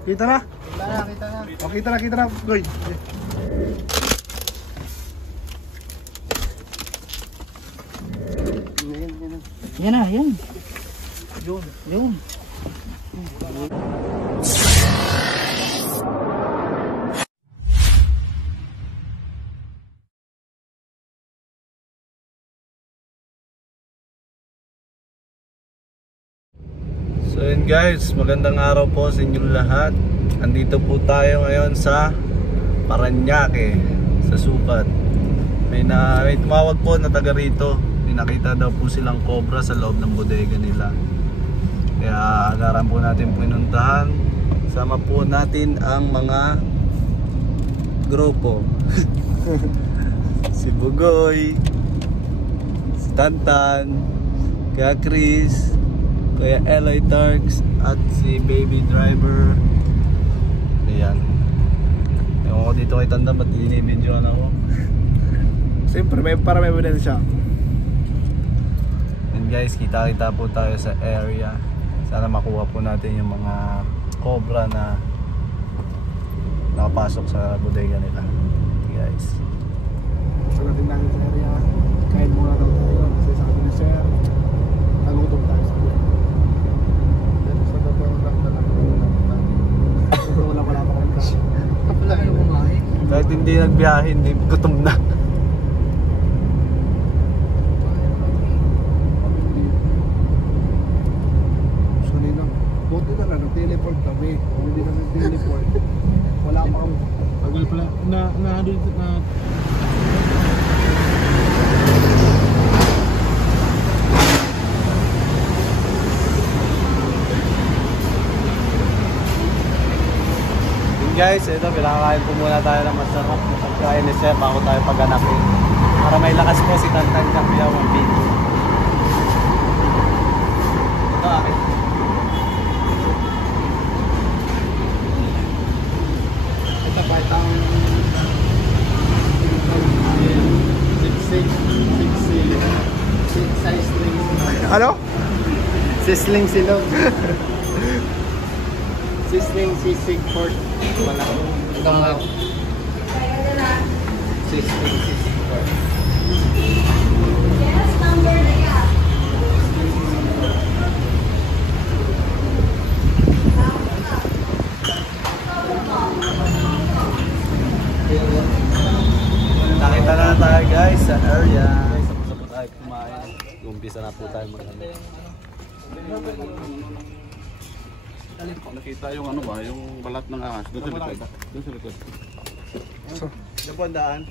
Kita na? Kita na. O, kita na. Goy. Yan na, yan. Yun. So yun guys, magandang araw po sa inyong lahat. Andito po tayo ngayon sa Parañaque, sa Sukat. May tumawag po na taga rito. May nakita daw po silang cobra sa loob ng bodega nila. Kaya agaran po natin pinuntahan. Sama po natin ang mga grupo. Si Bugoy, si Tantan, Kuya Chris, Kuya Eloy Turks, at si Baby Driver. Ayan. Ewan ko dito kay Tantan, ba't dinibidyoan ako? Siyempre, para may ebidensya. And guys, kita-kita po tayo sa area. Sana makuha po natin yung mga cobra na nakapasok sa bodega nila. Guys. Gusto natin namin sa area. Kain muna daw tayo. Kasi sabi ni Sir, nagutom tayo sa buhay. Pero sa totoo lang talaga. Pero wala pa kami kasi. Wala kayo kumain. Kahit hindi nagbiyahe, hindi gutom na. Buti na lang, nag-teleport kami. Kung hindi na nag-teleport, wala pa kami. Tagal pala, na-dito na... Yun guys, ito, pinakakain po muna tayo ng masarap. Pagkain ni Chef, ako tayo paghanapin. Para may lakas po si Tantan Kapiyaw ang video. Ito akin. Ano? Sisling silog. Sisling sisig pork. Wala. Ito nga. Sisling sisig pork. Yes, number na yan. Nakita na tayo guys sa area. Tapos na po tayo kumain. Umpisa na po tayo maghanap. Nakita yung ano ba, yung balat ng ahas. Doon sa likod. Doon sa likod. So, yan po ang daan.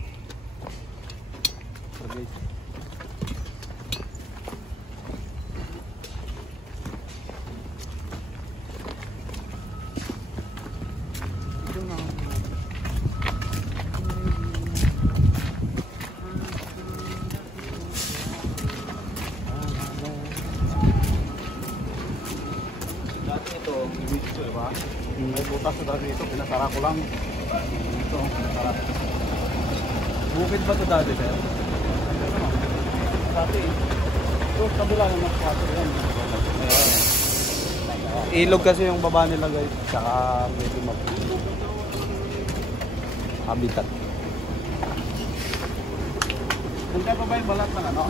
May butas na dati dito, pinasara ko lang. Ito, pinasara ko. Bukid ba ito dati, sir? Dati, ito, kabila na nakasara yan. Ilog kasi yung baba nila guys. Tsaka medyo habitat. Nandiyan pa ba yung balat ng ano?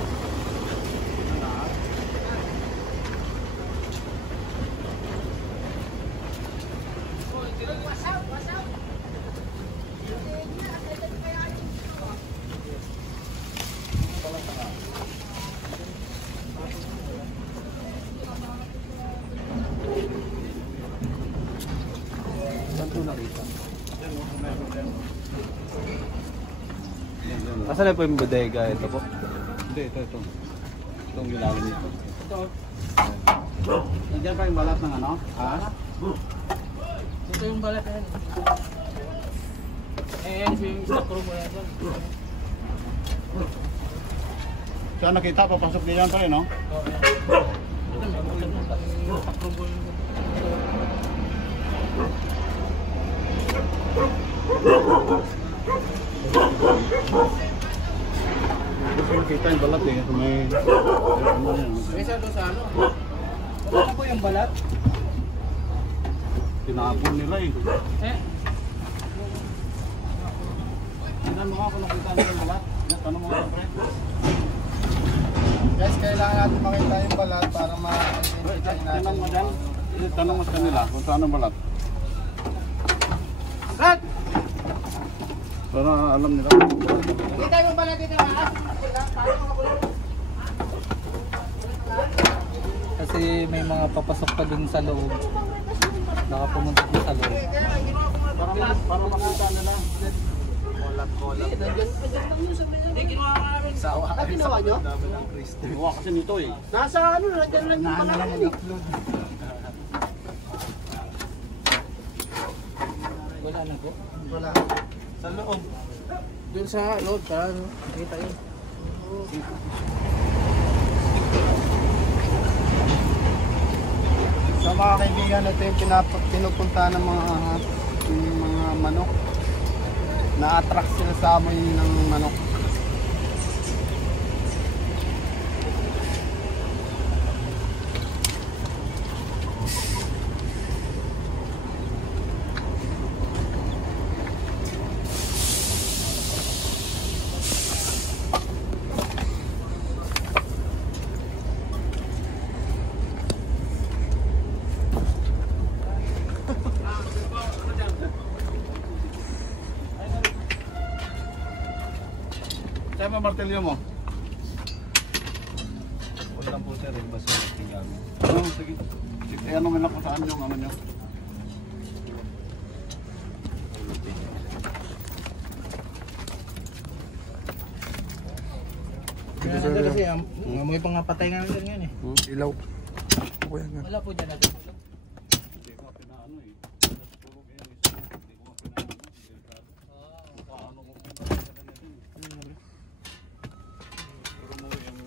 Asan na po yung bodega? Ito po. Hindi, ito. Itong ilalim nito. Ito. Nandiyan pa yung balat ng ano? Ahas? Ito yung balat yan. Ito yung sakro mo yan. Saan nakita? Papasok din yan pa rin, no? Gusto yung kita yung balat eh. May... Kaysa doon sa ano? Wala po yung balat? Tinapon nila eh. Tingnan mo nga kung nakita nila yung balat. Tanong mo nga pre. Guys, kailangan natin makita yung balat para ma-identify natin. Tingnan mo dyan. Tanong mo sa kanila kung saan ang balat. Brad! Para alam nila. Kita yung balat dito ha? Kasi may mga papasok pa dun sa loob. Baka pumunta dun sa loob. Para makita nila. Ano ginawa nyo? Gawa kasi nito eh. Nasa ano, nandiyan lang yung balat yan eh. Wala na po. Wala. Sa loob. Dun sa loob, para kita yun. Sa mga kaibigan natin, pinupunta ng mga manok. Na-attract sila sa amoy ng manok. Saan ba martilyo mo? Huwag lang po sir, yung basta tingnan mo. Sige. Sige, ano nga kung saan yung ano nyo. Kaya nandun kasi, may pangapatay nga nandun yan eh. Ilaw. Okay, yan. Wala po dyan natin. Hindi ko pinaano eh. Puro yan isa. Hindi ko pinaano. Paano ko pinaano sa kanila din. Puro mo yung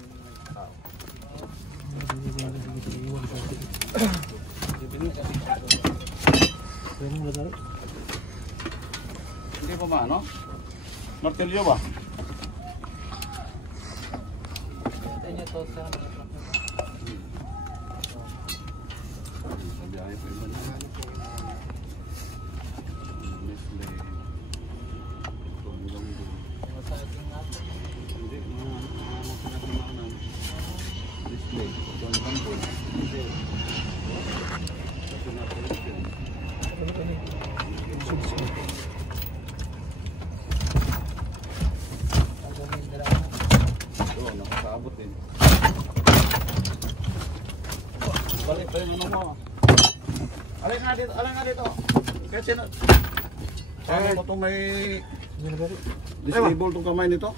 tao. Hindi pa ba ano? Martilyo ba? Ito nyo to sa... Sa biyahe pa iba na. Nestle. Tumulong din. Sa ating natin. Hindi, mga pinagmaanan. Display. Tumulong din. Sa pinapalagyan. Oo, nakasaabot din. Balik tayo na mo. Alay nga dito, alay nga dito. Kasi na... Paano ko itong may... Disable itong kamay nito?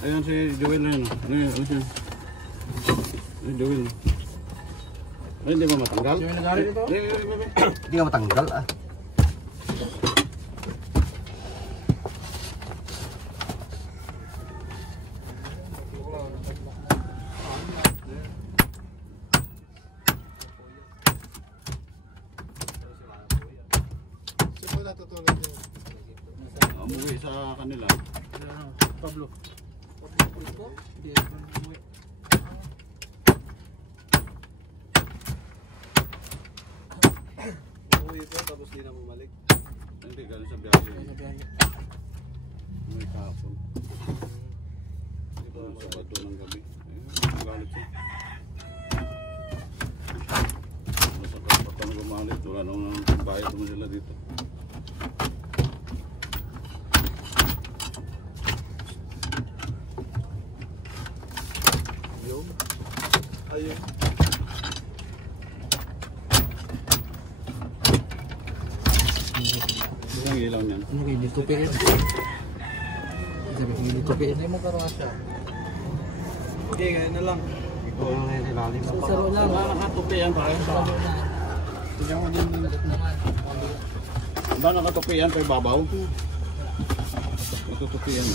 Ayan si Joel na yun. Ano yun? Ano siya? Ay, Joel. Ay, hindi ba matanggal? Yung nag-aaral dito? Hindi ka matanggal ah. Simula tutulog yun. Umuwi sa kanila. Pablo. Uwi po, tapos di na bumalik. Hindi, galing sa biyahe. May kahapon. Ito, Sabado ng gabi. Ayun, galit siya. Nasa kapatan gumalit. Wala nang bayad naman sila dito. Ayun. Ayun. Ang ilaw niyan. Ano kayo, dito pa yun? Sabi ko, dito pa yun. Hindi mo karoon siya. Okay, ganyan na lang. Ito ang ilalim. Saro lang. Nakatupi yan pare. Tignan mo din yung balik naman. Ba nakatupi yan kay babaw? Nakatupi yan.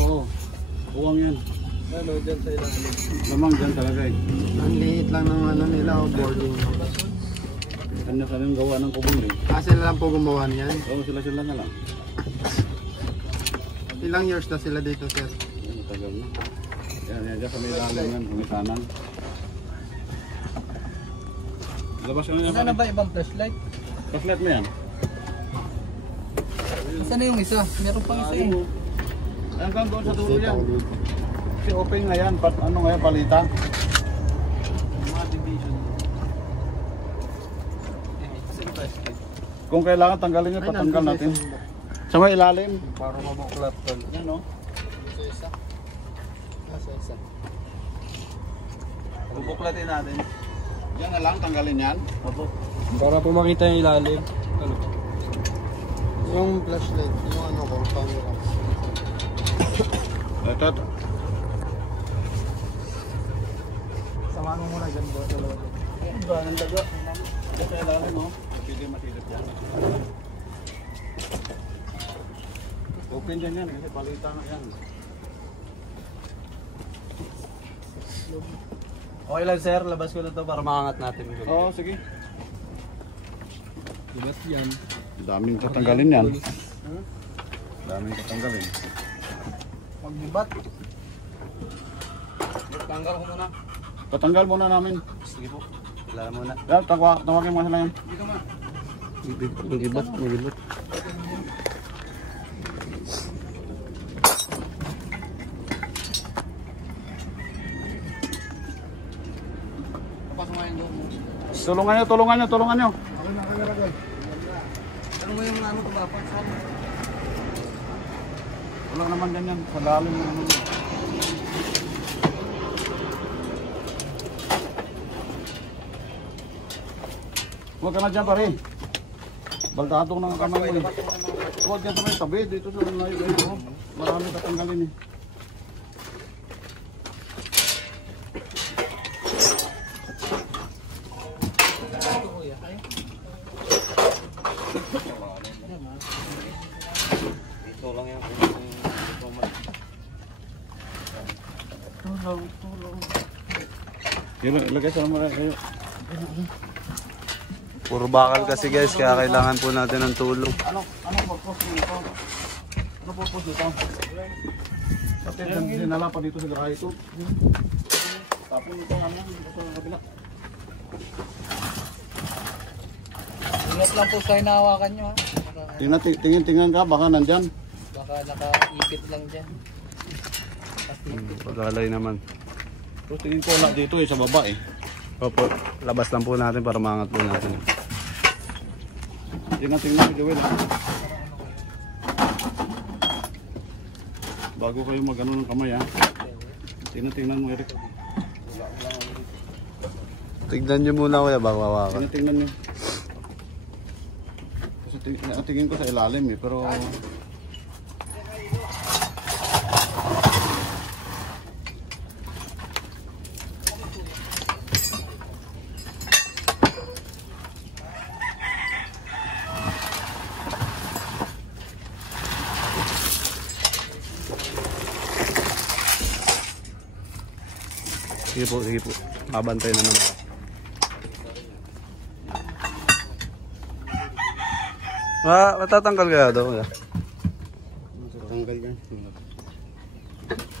Oo. Uwang yan. Ano, dyan sa ilalim. Lamang dyan talaga eh. Ang liit lang ng ano nila o boarding. Kanya-kanyang gawa ng kubol eh. Sila lang po gumawa niyan. Oo, sila-sila na lang. Ilang years na sila dito, sir? Yan, matagal na. Yan, dyan sa may lalim yan, may kanan. Labas ka na yan, Saan na pare. ba ibang flashlight? Flashlight mo yan. Saan na yung isa? Meron pang isa eh. Hanggang doon sa dulo yan. Si open nga yan, ano nga yan, palita. Mga division. Saan flashlight? Kung kailangan tanggalin nyo, patanggal natin. Sa may ilalim. Para mabuklat tol. Yan o. Bubuklatin natin. Yan na lang, tanggalin yan. Opo. Para po makita yung ilalim. Ano? Yung flashlight, yung ano ko, camera. Ito. Samahan mo muna dyan doon sa loob. Ba, ang daga. Ito sa ilalim o. Pwede masilip yan. Open din yan, kasi palita nga yan. Okay lang sir, labas ko na to para makangat natin. Oo, sige. Ibat yan. Daming tatanggalin yan. Daming tatanggalin. Magbibat. Tanggal ko muna. Patanggal muna namin. Sige po, kilala muna. Yan, tawagin mo sila yan. Magibat, magibat. Papasok mo yung loob mo. Tulungan nyo. Ano mo yung ano ko ba? Saan? Wala naman ganyan, sa lalim na naman. Huwag ka na dyan pare. Baldado na ang kamay mo eh. Huwag dyan sa may tabi, dito sa layo. Marami tatanggalin eh. Ito lang yan. Ilagay sa naman kayo. Puro bakal kasi guys, kaya kailangan po natin ng tulong. Ano purpose dito? Ano purpose dito? Pati dinala pa dito sa garahe ito. Tapos ito naman dito sa kabila. Ingat lang po sa hinahawakan nyo ha. Tingin ka, baka nandyan. Baka nakaipit lang dyan. Pag-alay naman. Tapos tingin ko wala dito eh, sa baba eh. Opo, labas lang po natin para maangat po natin. Tingnan si Joel. Bago kayo mag-ano ng kamay ha. Tingnan mo Eric. Tignan nyo muna kuya bago hawakan. Tingnan nyo. Kasi tingin ko sa ilalim eh, pero... Sige po. Mabantay na naman. Matatanggal kaya daw kuya? Tanggal yan.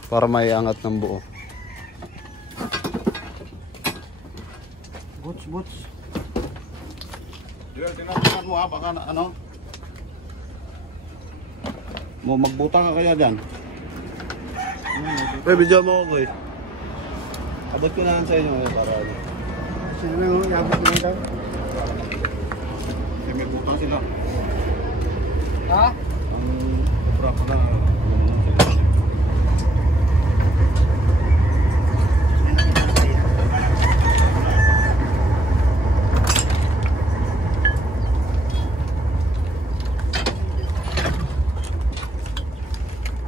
Para may angat ng buo. Boots. Joel, tingnan mo ha, baka ano? Magbuta ka kaya dyan? Uy, video mo ko kuya. Abot ko na lang sa inyo para ano. Sino na yung yabot mo daw? May buta sila. Ha? Ang obra pala.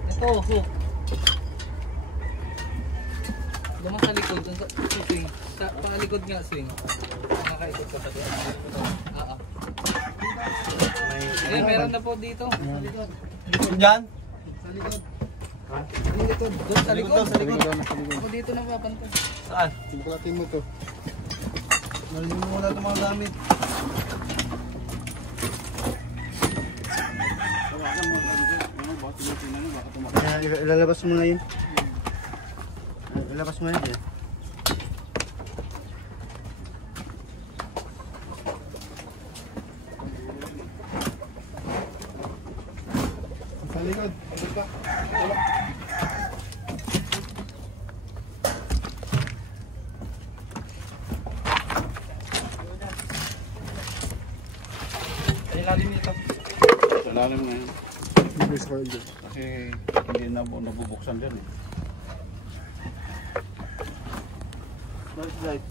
Ito, hook. Lumang sa likod, dun sa swing. Sa pangalikod nga swing. Nakakaikot ka pa doon. Ayan, meron na po dito. Sa likod. Diyan? Sa likod. Sa likod. Doon sa likod. Sa likod. Ako dito na papantay. Saan? Buklatin mo to. Nalimutan mo na itong mga gamit. Ilalabas mo na yun. Ilalabas mo na yun. Sa likod. Ay, lalim nito. Sa lalim na yun. Bilis ko yun. Kasi hindi na nabubuksan dyan eh. Flashlight.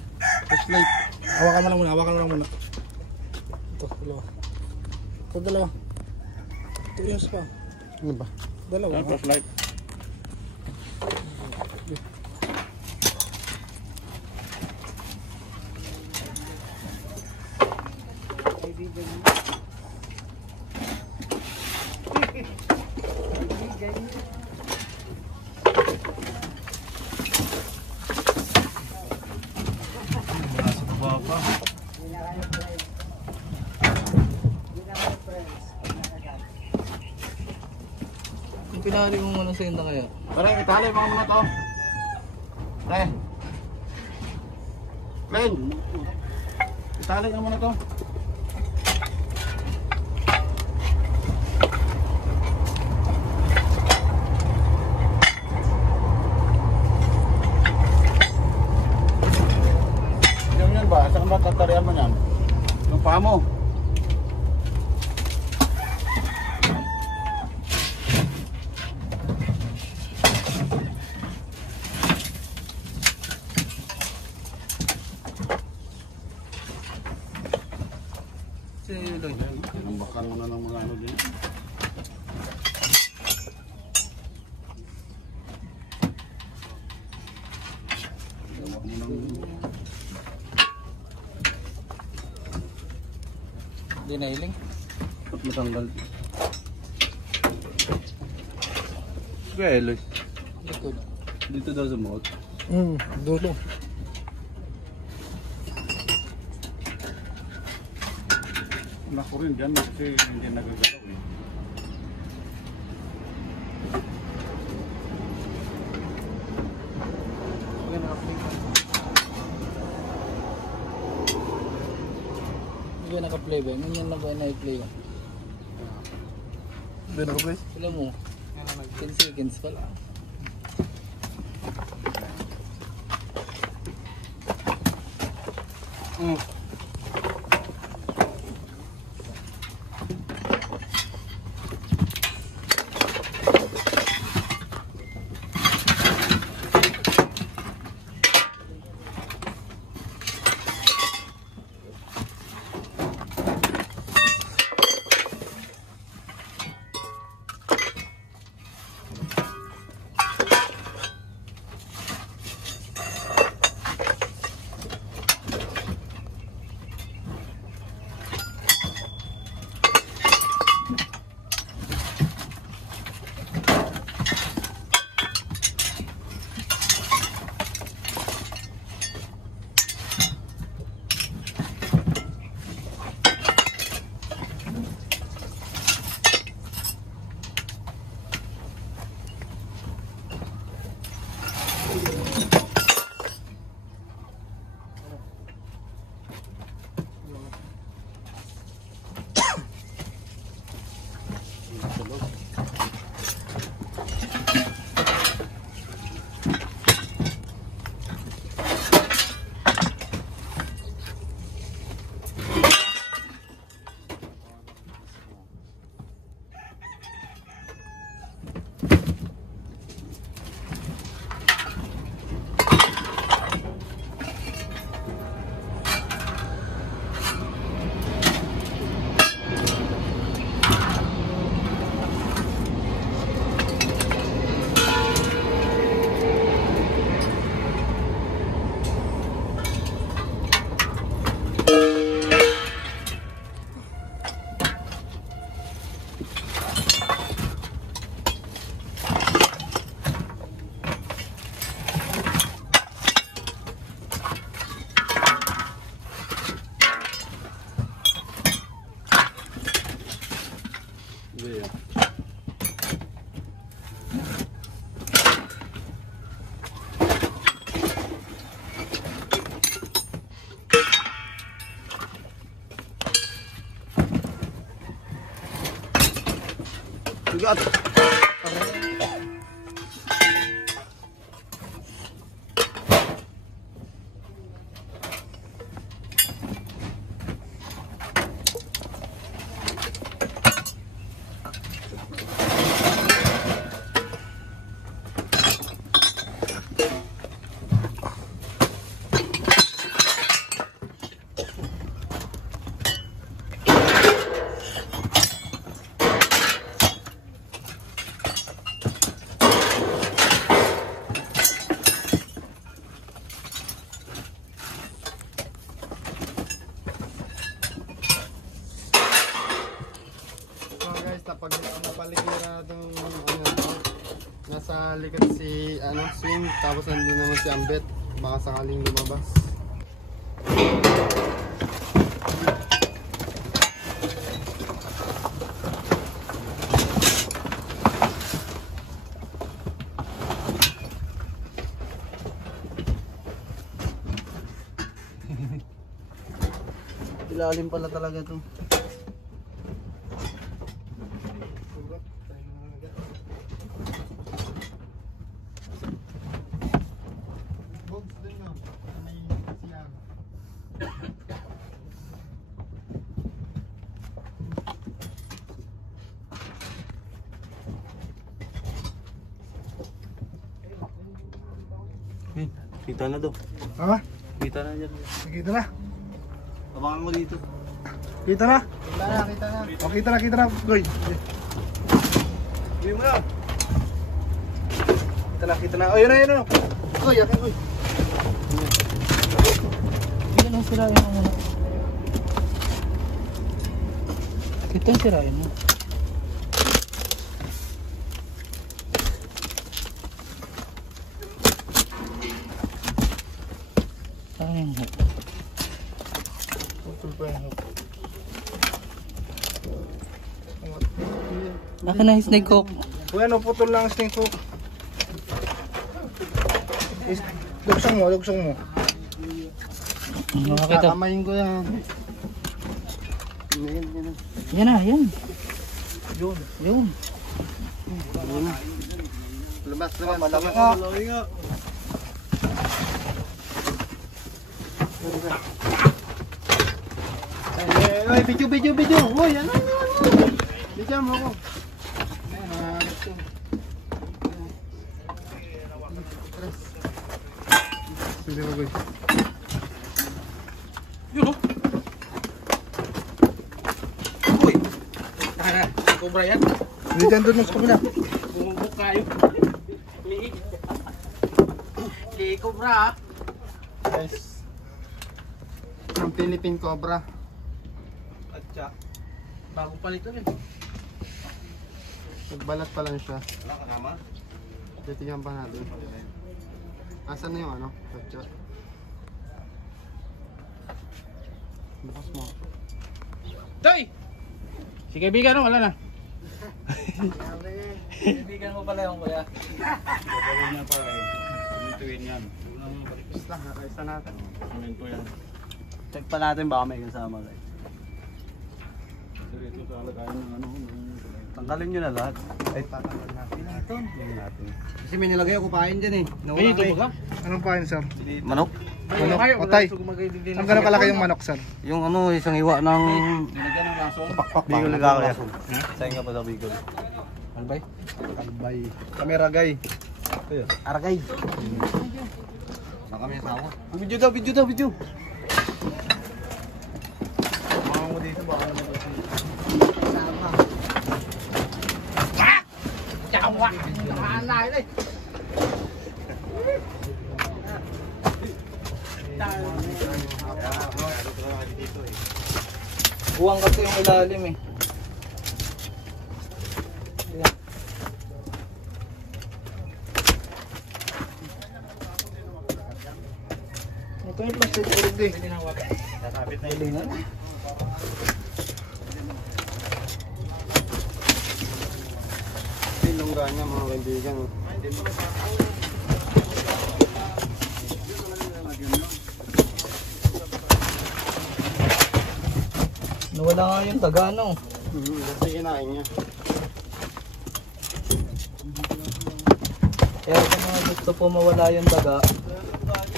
Flashlight. Hawakan mo lang muna, hawakan mo lang muna. Ito, dalawa. Ito, dalawa. Ito, yes pa. Ano ba? Dalawa. Yan, flashlight. Kung pinahali mo muna sa inda kaya. Pare, itali mo muna to. Pre. Len. Itali mo muna to. Yan ba? Saan ba tatarian mo yan? Yung paa mo. Tinambakan mo na ng mga ano din. Tinambak mo ng... Hindi na hiling. At matanggal. Kaya Eloy, Likod. dito daw sa mouth. Dulo. Naku rin dyan kasi hindi nagagalaw eh. Hindi ka naka-play ba? Ganyan na ba na-play ka? Hindi na ka-play. Alam mo, 10 seconds pala. Bigat. Napaligiran natin nasa likod si swing, tapos nandun naman si Ambet, baka sakaling lumabas. Ilalim pala talaga ito. Kita na daw. Ha? Kita na dyan. Kita na. Abangan mo dito. Kita na. Kita na. O, kita na. Goy. Hindi mo na. Kita na. O, yun na. Goy, akin, goy. Hindi lang sirain mo muna. Ito yung sirain mo. Saan yung hook? Putol pa yung hook. Akin na yung snake hook. Uy, ano, putol lang ang snake hook. Lugsong mo. Makakita. Kakamayin ko yan. Yan na, yan. Yun. Labas. Malaki nga. Ay, video. Uy, ano. Bigyan mo ako. Hindi mo, goy. Cobra yan. Hindi dyan doon sa kabila. Bumubok kayo. Cobra ha. Guys. Ang Philippine Cobra. Atcha. Bagong palit lang yun. Nagbalat pa lang siya. Wala ka naman. Titingnan pa natin. Asan na yung kotse? Bukas mo. Toy! Si kaibigan mo, wala na. Kaibigan mo pala yung kuya. Gagawin niya pa eh. Simintuin yan. Basta, nakaisa natin. Siminto yan. Check pa natin baka may kasama guys. Diretso talaga yung Tanggalin nyo na lahat. Ay, tatanggal natin. Tingnan natin. Kasi may nilagay ako kain dyan eh. May ito ba ka? Anong pain, sir? Manok? Manok. Patay. Ang gano'n kalaki yung manok, sir? Yung isang iwa ng Dinagyan ng laso. Bicol Ligaya. Saan ka pa sa Bicol? Albay? Albay. Kamera, guy. Aragay. Saan kami asawa? Video. Mga mo dito, baka naman. Chawa! Nakaanay na eh. Buwang kasi yung ilalim eh. Ito yung plastic ulit eh. Kasabit na yun. bangga niya mga kaibigan. Nawala nga yung taga, ano? Kasi kinain niya. Kaya kung mga gusto po mawala yung daga,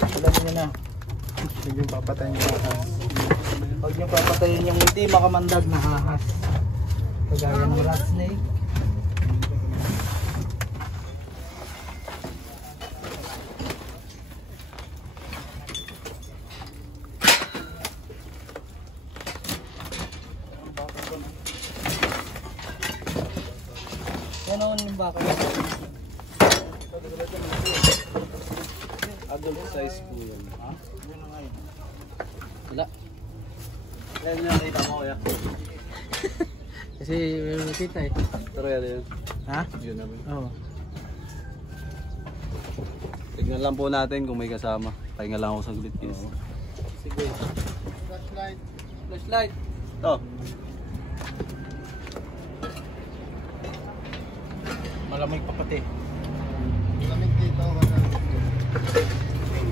alam niyo na. Huwag yung papatayin yung ahas. Huwag niyo papatayin yung hindi makamandag na ahas. Kagaya ng rat snake. Yan o yung baka. Adult size po yun. Ha? Wala. Yan yung kita mo kuya. Kasi may makita eh. Pero yan yun. Ha? Yun naman. Oo. Tignan lang po natin kung may kasama. Pahinga lang ako saglit guys. Sige. Flashlight. Flashlight. Ito. Malamig pa pati. Lamig dito. Wala.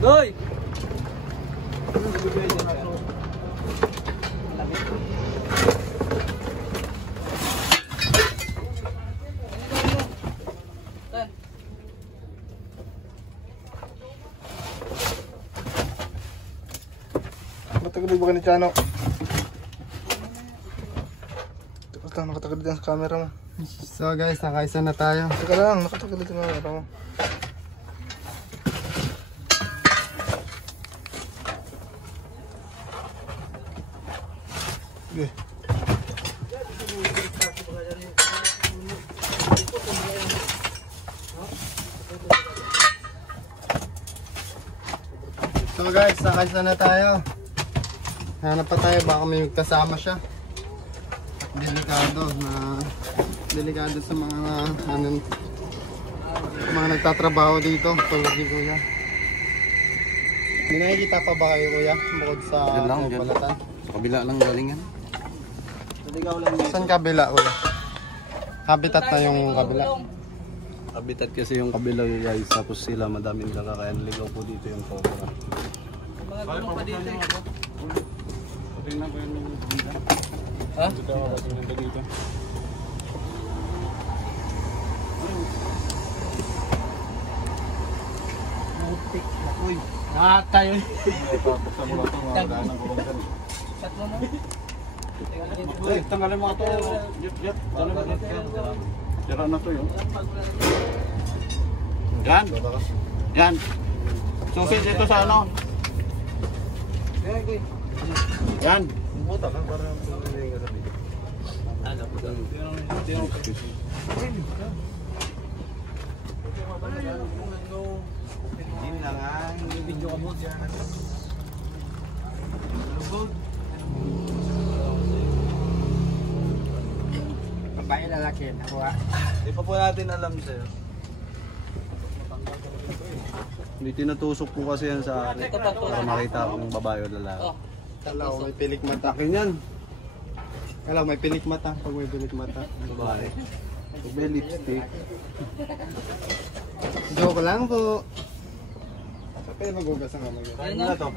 Goy! Matagal ba ka ni Chano? Basta nakatagal din sa camera mo. So guys, nakaisa na tayo. Teka lang, nakatagal din sa camera mo. Sige. So guys, nakaisa na tayo. Hanap pa tayo, baka may kasama siya. Delikado sa mga mga nagtatrabaho dito tulad ni Kuya. May nakikita pa ba kayo Kuya? Bukod sa balatan? Sa kabila lang galing yan. Saan kabila Kuya? Habitat na yung kabila. Habitat kasi yung kabila guys. Tapos sila madaming daga kaya naligaw po dito yung cobra. Mga gulong pa dito eh. Tingnan ko yung Ha? dito. Mutik na uy. Nakakayo. Ipapaksa mo lang ito, mga wala ng kulong dyan. Shot mo na. Uy, tanggalin mo ito. Jet. Tira na ito yun. Yan. Yan. Susit dito sa ano. Yan. Buta ka para hindi ka sabi. Ano po doon? Hindi na nga. Video ka mo dyan. Babae lalaki, nakuha. Hindi pa po natin alam sir. Hindi tinutusok po kasi yan sa akin. Para makita kung babae o lalaki. Oh. Kala ko may pilik mata. Akin yan. Kala ko may pilik mata. Pag may pilik mata. Babae. Pag may lipstick. Joke lang po. Kaya magugas ang kamay. Try mo na to.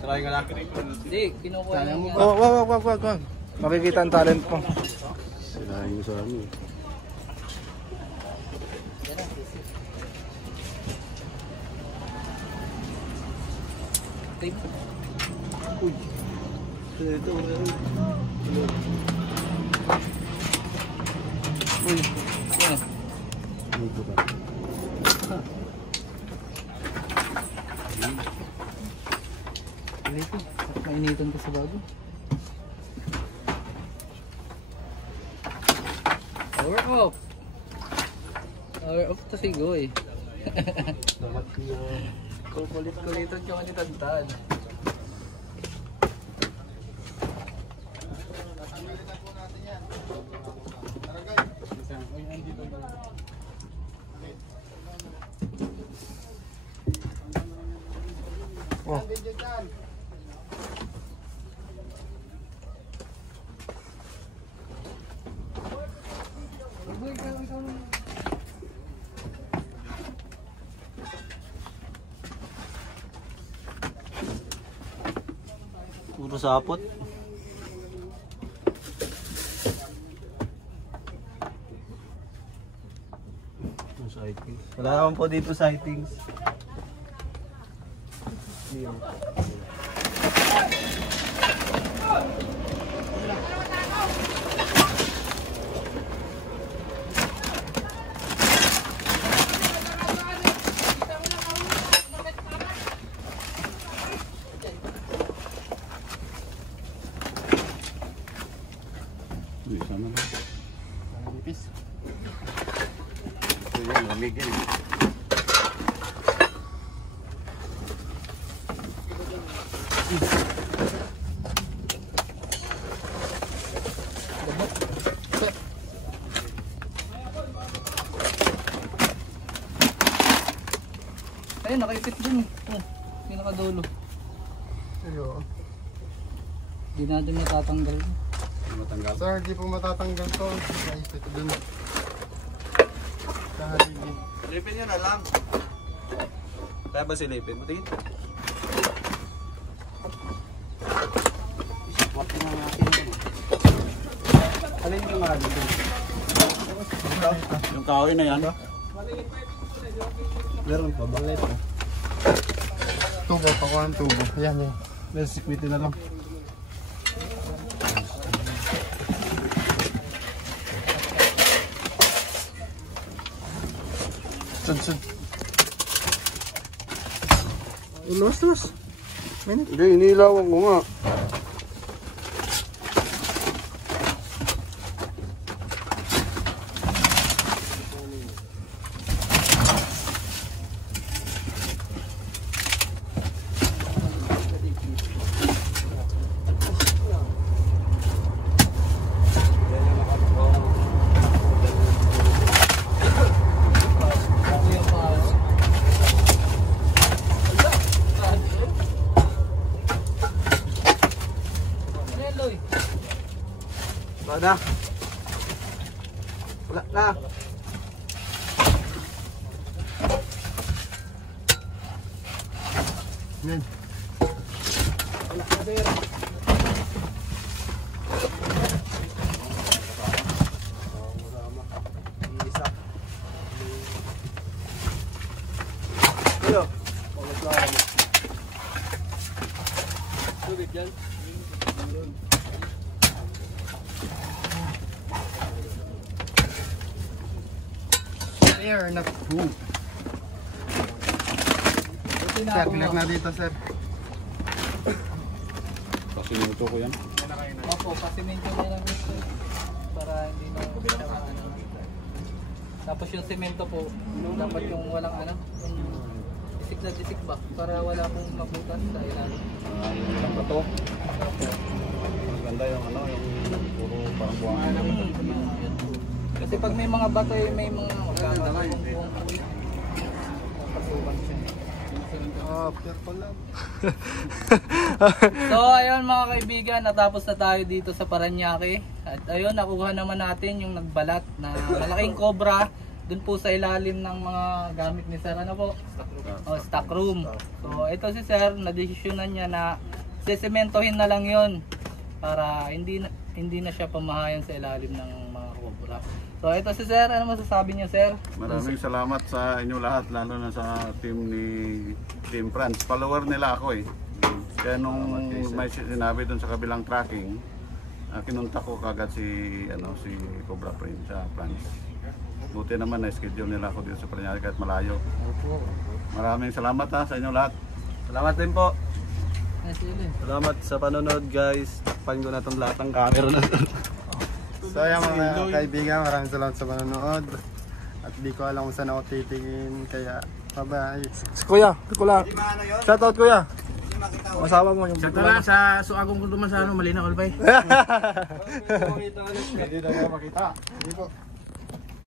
Try ka na. Hindi, kinukuha Sayang mo niya. ba? Wag. Makikita ang talent mo. Sirahin mo sa amin. Tape. Ito. Yan. Dito ka. Dito. Mainitan ka sa bago. Power off. Power off to sigo eh. Kulit-kulitan ka manitantad. puro sapot. Wala naman po dito sightings. Sana na. Nipis. Ito yung lamig yan. Ayun, nakaipit dun. Pinakadulo. Ayo. Di natin matatanggal. Matanggal. Sir, di po matatanggal to. Naipit dun. Sa haligi. Silipin nyo na lang. Kaya ba silipin mo? Tingin. Isipwak na natin yun. Alin yung mga dito? Yung kahoy na yan. Meron pa ba? Tubo, pakuha ang tubo. Ayan, yan. May sikwiti na lang. Sud. Luwas. Hindi, inilawan ko nga. Wala na. Wala na. Yan. Iyo. Air na po. Sir, clear na dito, sir. Pasinuto ko yan. Opo, pasimento na lang ito. Para hindi na ano. Tapos yung semento po, dapat yung walang ano, yung disik na disik ba? Para wala pong mabutas sa ilalim. Yung bato. Maganda yung ano, yung puro parang buwangan. Kasi pag may mga bato, may mga magkakaroon pasukan siya. Pure pa lang. So ayun mga kaibigan, natapos na tayo dito sa Parañaque. At ayun, nakuha naman natin yung nagbalat na malaking cobra dun po sa ilalim ng mga gamit ni Sir. Ano po? Stock room. So ito si Sir, nadesisyonan niya na sesementohin na lang yon para hindi na siya pamahayan sa ilalim ng mga cobra. So ito si Sir, ano masasabi niyo Sir? Maraming salamat sa inyo lahat, lalo na sa team ni Team France. Follower nila ako eh. Kaya nung may sinabi dun sa kabilang tracking, kinunta ko kagad si Cobra Print sa France. Buti naman na-schedule nila ako dito sa Parañaque kahit malayo. Maraming salamat sa inyo lahat. Salamat din po. Salamat sa panonood guys. Takpan ko na itong lahat ng camera na ito. So ayan mga kaibigan, maraming salamat sa panonood. At di ko alam kung saan ako titingin, kaya bye-bye. Kuya, shoutout kuya. Masawa mo yung Sa tala, sa suagong ko duman sa ano, malinaw albay. Hindi na makita. Hindi po.